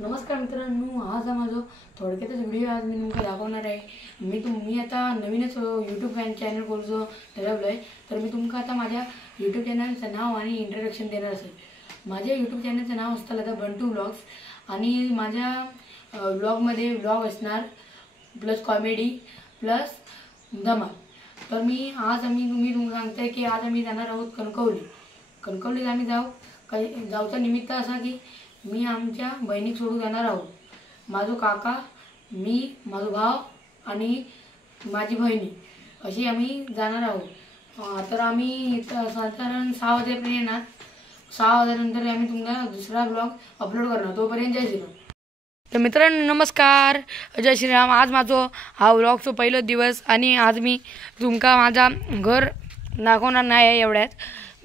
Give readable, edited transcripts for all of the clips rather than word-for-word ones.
नमस्कार मित्रांनो, आज हा माझा थोडक्यातच व्हिडिओ आज मी तुमका दाखवणार आहे। मी आता नवीनच यूट्यूब चॅनल खोलून ठरवलं आहे। तर मी तुमका आता माझ्या यूट्यूब चॅनलचं नाव आणि इंट्रोडक्शन देणार असेल। माझ्या यूट्यूब चॅनलचं नाव असतं आता बंटू व्लॉग्स आणि माझ्या व्लॉगमध्ये व्लॉग असणार प्लस कॉमेडी प्लस धमाल। तर मी तुम्हाला सांगते की आज आम्ही जाणार आहोत कणकवलीला आम्ही जाऊचा निमित्त असा की मी आमच्या बहिणीक सोडून जाणार आहोत। माझो काका, मी, माझा भाव आणि माझी बहिणी अशी आम्ही जाणार आहोत। तर आम्ही साधारण 6 वाजेपर्यंत येणार। 6 वाजेनंतर आम्ही तुम्हाला दुसरा ब्लॉग अपलोड करणार। तोपर्यंत जय श्रीराम। तर मित्रांनो नमस्कार, जय श्रीराम। आज माझो हा व्लॉगचा पहिला दिवस आणि आज मी तुमका माझा घर दाखवणार नाही एवढ्यात।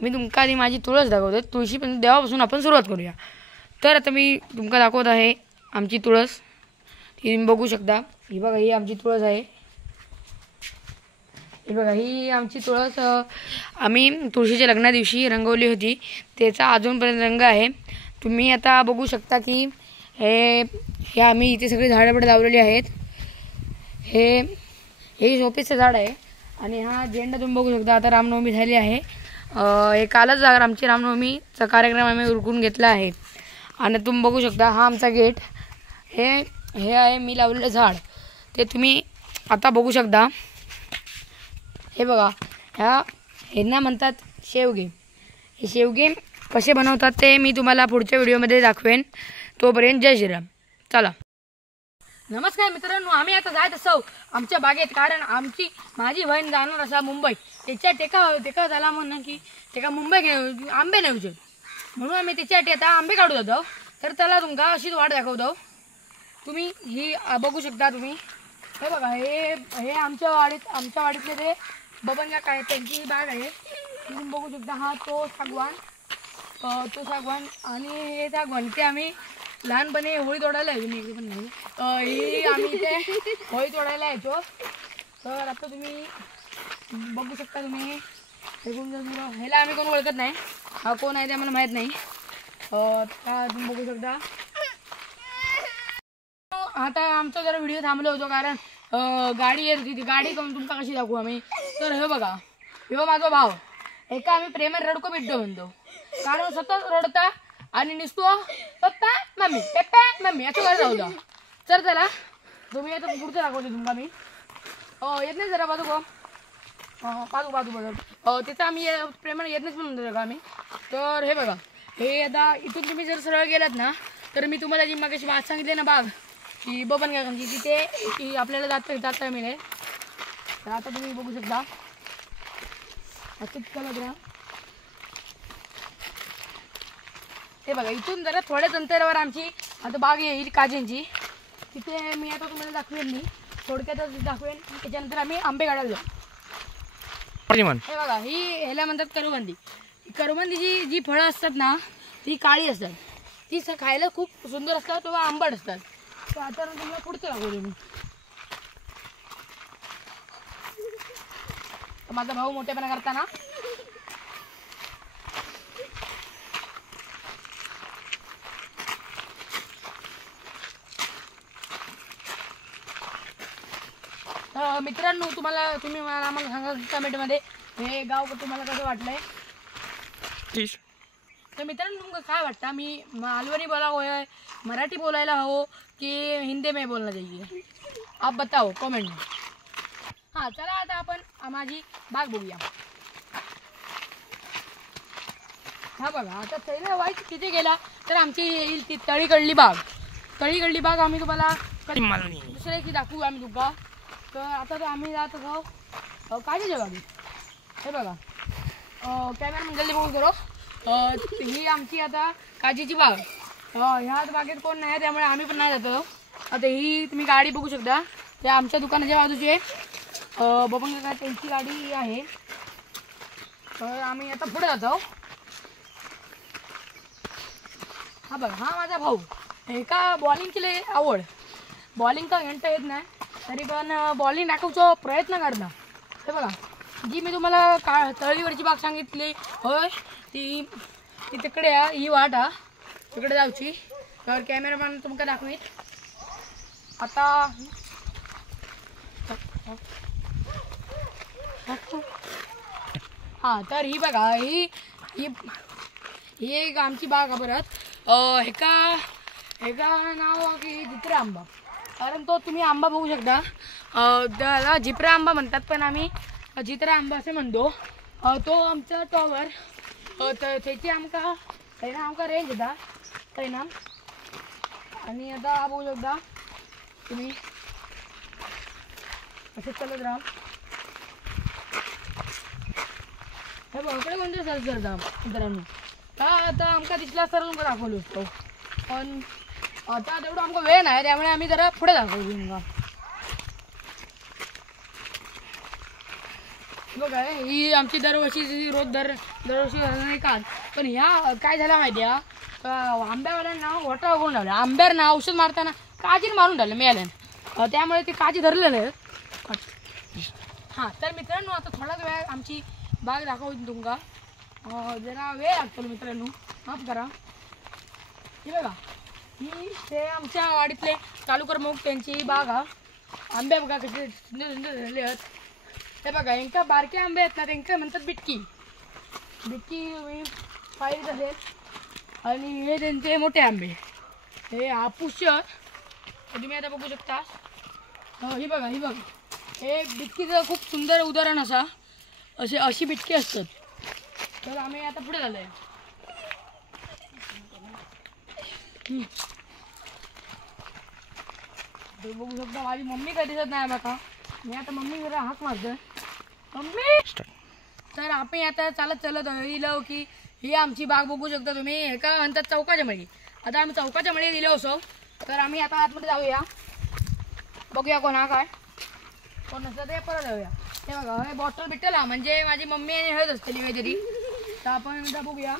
मी तुमका आधी माझी तुळस दाखवतो। तुळशी पण देवापासून आपण सुरुवात करूया। तर आता मी तुमका दाखवत आहे आमची तुळस। ती तुम्ही बघू शकता। ही बघा, ही आमची तुळस आहे। ही बघा, ही आमची तुळस आम्ही तुळशीच्या लग्ना दिवशी रंगवली होती। त्याचा अजूनपर्यंत रंग आहे। तुम्ही आता बघू शकता की हे आम्ही इथे सगळी झाडं लावलेली आहेत। हे शोपीसचं झाड आहे आणि हा झेंडा तुम्ही बघू शकता। आता रामनवमी झाली आहे। हे कालच आमची रामनवमीचा कार्यक्रम आम्ही उरकून घेतला आहे आणि तुम्ही बघू शकता हा आमचा गेट। हे आहे मी लावलेलं झाड, ते तुम्ही आता बघू शकता। हे बघा, ह्यांना म्हणतात शेवगे। हे शेवगे कसे बनवतात ते मी तुम्हाला पुढच्या व्हिडिओमध्ये दाखवेन। तोपर्यंत जय श्रीराम। चला। नमस्कार मित्रांनो, आम्ही आता जात असो आमच्या बागेत, कारण माझी बहीण जाणार असा मुंबई। त्याच्या टेका झाला म्हणून की टेका मुंबई आंबे नाही म्हणून आम्ही त्याच्यासाठी आता आंबे काढू जातो। तर त्याला तुमका अशीच वाट दाखवतो। तुम्ही ही बघू शकता। तुम्ही हे बघा, हे आमच्या वाडीतले ते बबन काय त्यांची बाग आहे। तुम्ही बघू शकता। हा तो सागवान आणि हे सागवान ते आम्ही लहानपणी होळी तोडायला यायचो। इकडे पण नाही, ही आम्ही इथे होळी तोडायला यायचो। तर आता तुम्ही बघू शकता। तुम्ही ह्याला आम्ही कोण ओळखत नाही, हा कोण आहे ते आम्हाला माहीत नाही। तुम्ही बघू शकता। आता आमचा जरा व्हिडिओ थांबलो होतो कारण गाडी येत होती। ती गाडी तुमका कशी दाखवू आम्ही। तर हे बघा, ह्यो माझा भाव। एका आम्ही प्रेमात रडको बिड्डो म्हणतो, कारण सतत रडता आणि निसतो पप्पा मम्मी पप्पा मम्मी असं करत होता। तर चला तुम्ही आता पुढचं दाखवते तुमका मी। येत नाही जरा बाजू त्याचा आम्ही प्रेमाने येत नाहीच म्हणतो का आम्ही। तर हे बघा, हे आता इथून तुम्ही जर सरळ गेलात ना, तर मी तुम्हाला जी मागाशी बाग सांगितली ना, बाग की बबन काकांची, तिथे की आपल्याला जाता मिळेल। तर आता तुम्ही बघू शकता। हे बघा, इथून जरा थोड्याच अंतरावर आमची आता बाग येईल काजींची। तिथे मी आता तुम्हाला दाखवेन, मी थोडक्यातच दाखवेन। त्याच्यानंतर आम्ही आंबे काढायला जाऊ। हे बघा, ह्याला म्हणतात करवंदी। करवंदीची जी फळं असतात ना, ती काळी असतात। ती खायला खूप सुंदर असतात किंवा आंबट असतात। तर आता तुम्हाला पुढचं दाखवतो मी। माझा भाऊ मोठेपणा करताना मित्रांनो तुम्ही आम्हाला सांगा कमेंटमध्ये हे गाव तुम्हाला कसं वाटलंय। तर मित्रांनो तुमका काय वाटतं, मी मालवणी बोलावं, मराठी बोलायला हवं की हिंदी में बोलना चाहिए, आप बताओ कमेंट में। हाँ चला, आता आपण माझी बाग बघूया। हा बघा, आता पहिला वाईट तिथे गेला तर आमची येईल ती तळीकडली बाग आम्ही तुम्हाला दुसऱ्या की दाखवू आम्ही तुमका। तर आता आम्ही जात असो काजीच्या बागेत। हे बघा, कॅमेरामन जल्दी बघू करो। ही आमची आता काजीची बाग। ह्या बागेत कोण नाही, त्यामुळे आम्ही पण नाही जातो। आता ही तुम्ही गाडी बघू शकता, त्या आमच्या दुकानाच्या बाजूची आहे। बबन काका त्यांची गाडी आहे। तर आम्ही आता पुढे जातो। हा बघा, हा माझा भाऊ। एका बॉलिंगची लय आवड, बॉलिंग का घंटा येत नाही तरी पण बॉलिंग दाखवचा प्रयत्न करणार। हे बघा, जी मी तुम्हाला तळीवरची बाग सांगितली होय, ती तिकडे ही वाट तिकडे जाऊची। तर कॅमेरामॅन तुमका दाखवीत आता। हा तर ही बघा ही ही ही एक आमची बाग परत हेका नाव की जित्रा आंबा, कारण तो तुम्ही आंबा बघू शकता। त्याला जिप्रा आंबा म्हणतात पण आम्ही जित्रा आंबा असे म्हणतो। तो आमचा टॉवर त्याची आमका रेंज येता थंय आणि आता बघू शकता तुम्ही असे चालत राहा। हे बघ इकडे कोणते सर्च करता मित्रांनो, आता आमका दिसला सर दाखवलो असतो पण आता तेवढं आमका वेळ नाही, त्यामुळे आम्ही जरा पुढे दाखवू तुमका। बघा ही आमची दरवर्षी दरवर्षी नाही का, पण ह्या काय झालं माहिती आहे आंब्यावाल्यांना वॉटर करून ठेवलं, आंब्यावर औषध मारताना काजीन मारून ठेवलं मिळाल्यानं, त्यामुळे ते काजी धरलं नाही। हां तर मित्रांनो आता थोडाच वेळ आमची बाग दाखवून तुमका, जरा वेळ लागतो मित्रांनो, माफ करा। ही बघा ही ते आमच्या वाडीतले तालुकर मग त्यांची बाग हा। आंबे बघा कसे सुंदर सुंदर झाले आहेत। हे बघा यांका बारके आंबे आहेत ना, त्यांका म्हणतात बिटकी पाहिजे असेल, आणि हे त्यांचे मोठे आंबे हे हापूस तुम्ही आता बघू शकता। ही बघा हे बिटकीचं खूप सुंदर उदाहरण अशी बिटकी असतात। तर आम्ही आता पुढे झालोय। बघू शकता माझी मम्मी काय दिसत नाही बघा, मी आता मम्मी जरा हाक मारतोय मम्मी। तर आपण आता चालत येलो की ही आमची बाग बघू शकता तुम्ही, एका म्हणतात चौकाच्या मळी। आता आम्ही चौकाच्या मळी दिलो असो, तर आम्ही आता आतमध्ये जाऊया, बघूया कोणा काय कोण नसतं ते परत जाऊया। हे बघा हे बॉटल बिटल हा, म्हणजे माझी मम्मी हेच असते काहीतरी, तर आपण एकदा बघूया।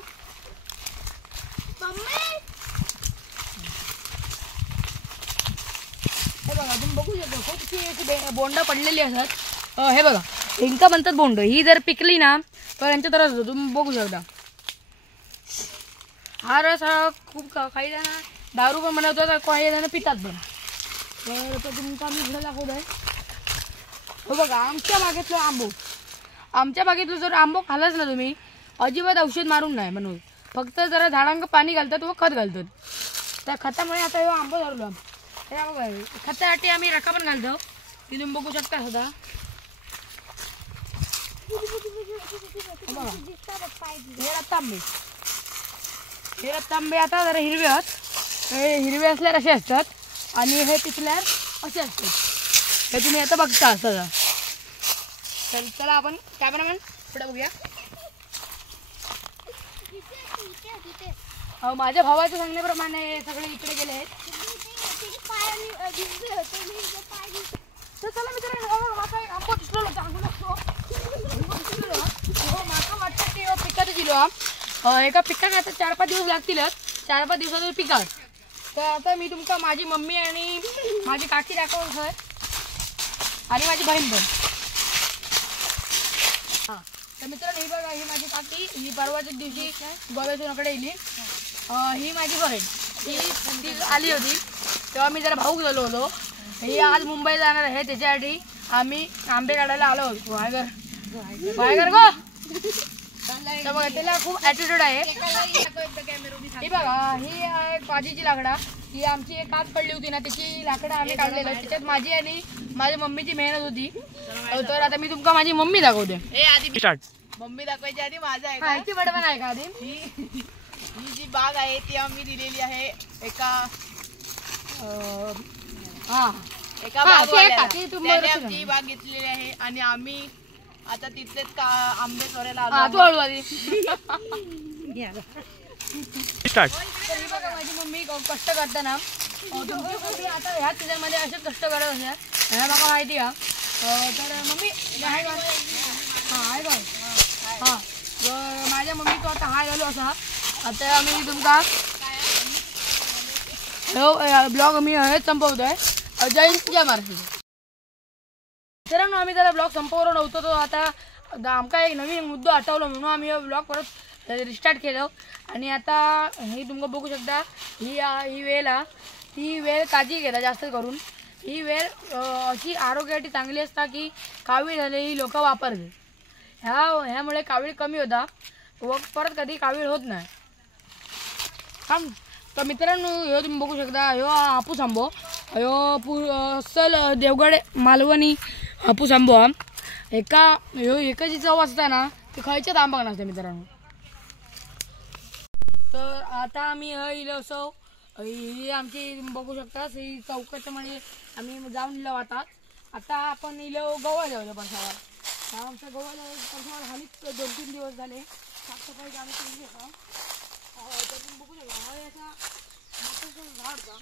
हे बघा तुम्ही बघू शकता खूप बोंड पडलेली असतात। हे बघा इंका म्हणतात बोंड, ही जर पिकली ना तर यांच्या तरच होतो, तुम्ही बघू शकता। हा रस खूप काही जण दारू पण बनवतात, काही जण पितात पण। तर तुमचा मी इकडे दाखवतोय, हो बघा आमच्या बागेतलं जर आंबो खालाच ना तुम्ही, अजिबात औषध मारून नाही म्हणून, फक्त जरा झाडांना पाणी घालतात व खत घालतात, त्या खतामुळे आता हे आंबो धरलो। हे बघा खतासाठी आम्ही रका पण घालतो, ती तुम्ही बघू शकता सुद्धा। हे रत्तांबे आता जरा हिरवे आहेत, हे हिरवे असल्यावर असे असतात आणि हे पिकल्यावर असे असतात, हे तुम्ही आता बघता असता। तर चला आपण कॅमेरामॅन पुढे बघूया। माझ्या भावाच्या सांगण्याप्रमाणे हे सगळे इकडे गेले आहेत। तर चला मित्रांनो माझा एक आंबा दिसलो माका वाटतं की पिकाचं दिलो एका पिकाला आता 4-5 दिवस लागतीलच, 4-5 दिवसात पिकात। तर आता मी तुमका माझी मम्मी आणि माझी काकी दाखवत आहे आणि माझी बहीण पण। हां तर मित्रांनो ही बघा ही माझी काकी, ही परवाच्या दिवशी गोव्यातून येईल। ही माझी बहीण, ती आली होती तेव्हा मी जरा भाऊक झालो होतो। ही आज मुंबईला जाणार आहे, त्याच्यासाठी आम्ही आंबे काढायला आलो होतो। बायगर गो बघा त्याला खूप ॲटिट्यूड आहे। ही बघा ही काजीची लाकडा, ही आमची एक काच पडली होती ना, त्याची लाकडं आम्ही काढलेलं, त्याच्यात माझी आणि माझ्या मम्मीची मेहनत होती। तर आता मी तुमका माझी मम्मी दाखवते। मम्मी दाखवायची आधी माझा आहे का ती बडबड आहे का आधी। ही जी बाग आहे ती आम्ही दिलेली आहे एका बागवाल्याला, त्याने आमची बाग घेतलेली आहे आणि आम्ही आता तिथलेच आंबे चोरायला आलो। माझी मम्मी कष्ट करताना मम्मी आता ह्या सीझन मध्ये असे कष्ट करत असते, ह्या मला माहिती आहे। तर मम्मी आहे का? आहे का? हां माझ्या मम्मी तो आता हाय झालो असा। आता आम्ही तुमका ब्लॉग मी हेच संपवतोय। जय हिंद जय महाराष्ट्र। मित्रांनो आम्ही त्याला ब्लॉग संपवलो नव्हतो, तो आता आमका एक नवीन मुद्दा आठवला म्हणून आम्ही ब्लॉग परत रिस्टार्ट केलं आणि आता हे तुमका बघू शकता ही वेळ काळजी घेता जास्त करून ही वेळ अशी आरोग्यासाठी चांगली असता की कावीळ झालेली लोक वापरते ह्यामुळे कावीळ कमी होता व परत कधी कावीळ होत नाही तर मित्रांनो ह्यो तुम्ही बघू शकता ह्यो हापूस आंबो ह्यो सल देवगड मालवणी हापूस आंबो एकाची चव असता ना ती खयच्याच आंबाक नसते मित्रांनो तर आता आम्ही इलो असो ही आमची बघू शकता ही चौकाच्या म्हणजे आम्ही जाऊन इलो आता आपण इलो गोवा जाऊया बसावर आमच्या गोवाला बसावर हालीच 2-3 दिवस झाले साफसफाई आम्ही केली होता तर तुम्ही बघू शकता याचा मोठं झाड होता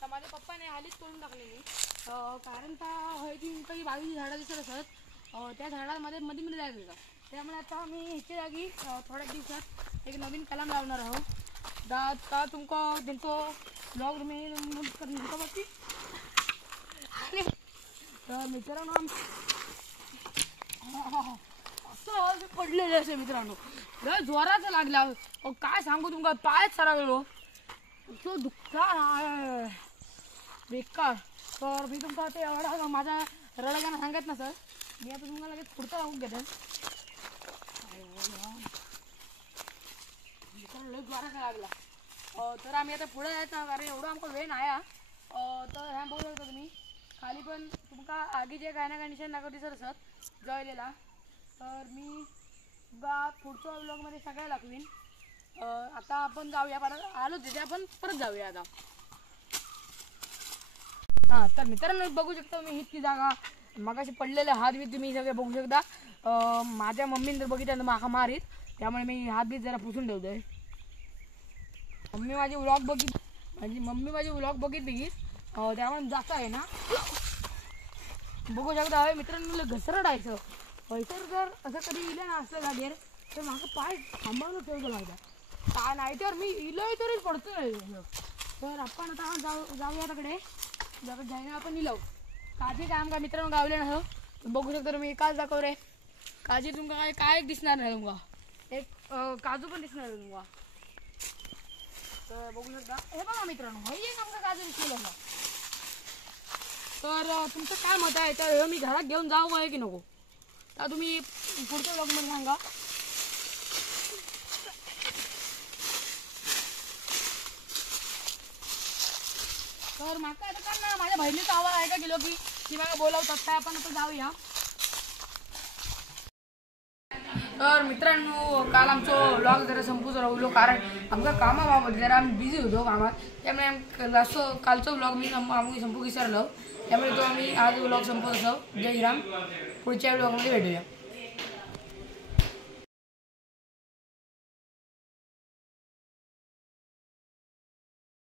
तर माझ्या पप्पाने हालीच तोडून टाकलेली कारण का हळदी काही बाजूची झाडं दिसत असत त्या झाडामध्ये मध्ये जायचं होतं त्यामुळे आता आम्ही ह्याच्या जागी थोड्या दिवसात एक नवीन कलम लावणार आहोत आता तुमका त्यांचा ब्लॉग तुम्ही बाकी तर मित्रांनो असं पडलेलं असे मित्रांनो जोराचं लागला काय सांगू तुमका पायच सरकलो तो दुखता बेकार तर मी तुमचा ते एवढा माझा रडगाना सांगत ना सर मी आता तुम्हाला लगेच पुढचा लावून घेते जोराचा लागला तर आम्ही आता पुढे जायचं कारण एवढं आमचा वेळ नाही तर ह्या बघू शकता तुम्ही खाली पण तुमका आगीचे काय ना काय निशाण नाका दिसत असत जळलेला तर मी तुमका पुढच्या ब्लॉगमध्ये सगळं दाखवीन आता आपण जाऊया परत आलो तिथे आपण परत जाऊया आता हां तर मित्रांनो बघू शकता मी ही ती जागा मगाशी पडलेले हात बीत तुम्ही सगळे बघू शकता माझ्या मम्मीने जर बघितलं माका मारीत त्यामुळे मी हात बीत जरा पुसून ठेवतोय मम्मी माझी व्लॉग बघितली की त्यामुळे जास्त आहे ना बघू शकता मित्रांनो घसरडायचं पैसे जर असं कधी इलं ना असलं जागेर तर माझं पाय थांबवून ठेवतो लागतं काय नाही तर मी इलोय तरीच पडतो नाही तर आपण आता जाऊया तिकडे जर जाईना आपण इलो काजी काय आमका मित्रांनो गावले ना बघू शकता तुम्ही काच दाखव रे काजी तुमका काय दिसणार नाही तुमका एक काजू पण दिसणार नाही तुमका तर बघू शकता हे बघा मित्रांनो एक आमका काजू दिसलेलं तर तुमचं काय मत आहे तर मी घरात घेऊन जाऊ आहे की नको तर तुम्ही पुढच्या ब्लॉगमध्ये सांगा तर माका आता काय ना माझ्या बहिणीचा आवाज ऐका गेलो की मला बोलावतात काय आपण आता जाऊया तर मित्रांनो काल आमचं व्लॉग जरा संपूच राहिलो कारण आमच्या कामाबाबत जरा आम्ही बिझी होतो कामात त्यामुळे असं कालचं व्लॉग मी आम्ही संपू विसरलो त्यामुळे तो आम्ही आज व्लॉग संपवत असो जय श्रीराम पुढच्या व्लॉगमध्ये भेटूया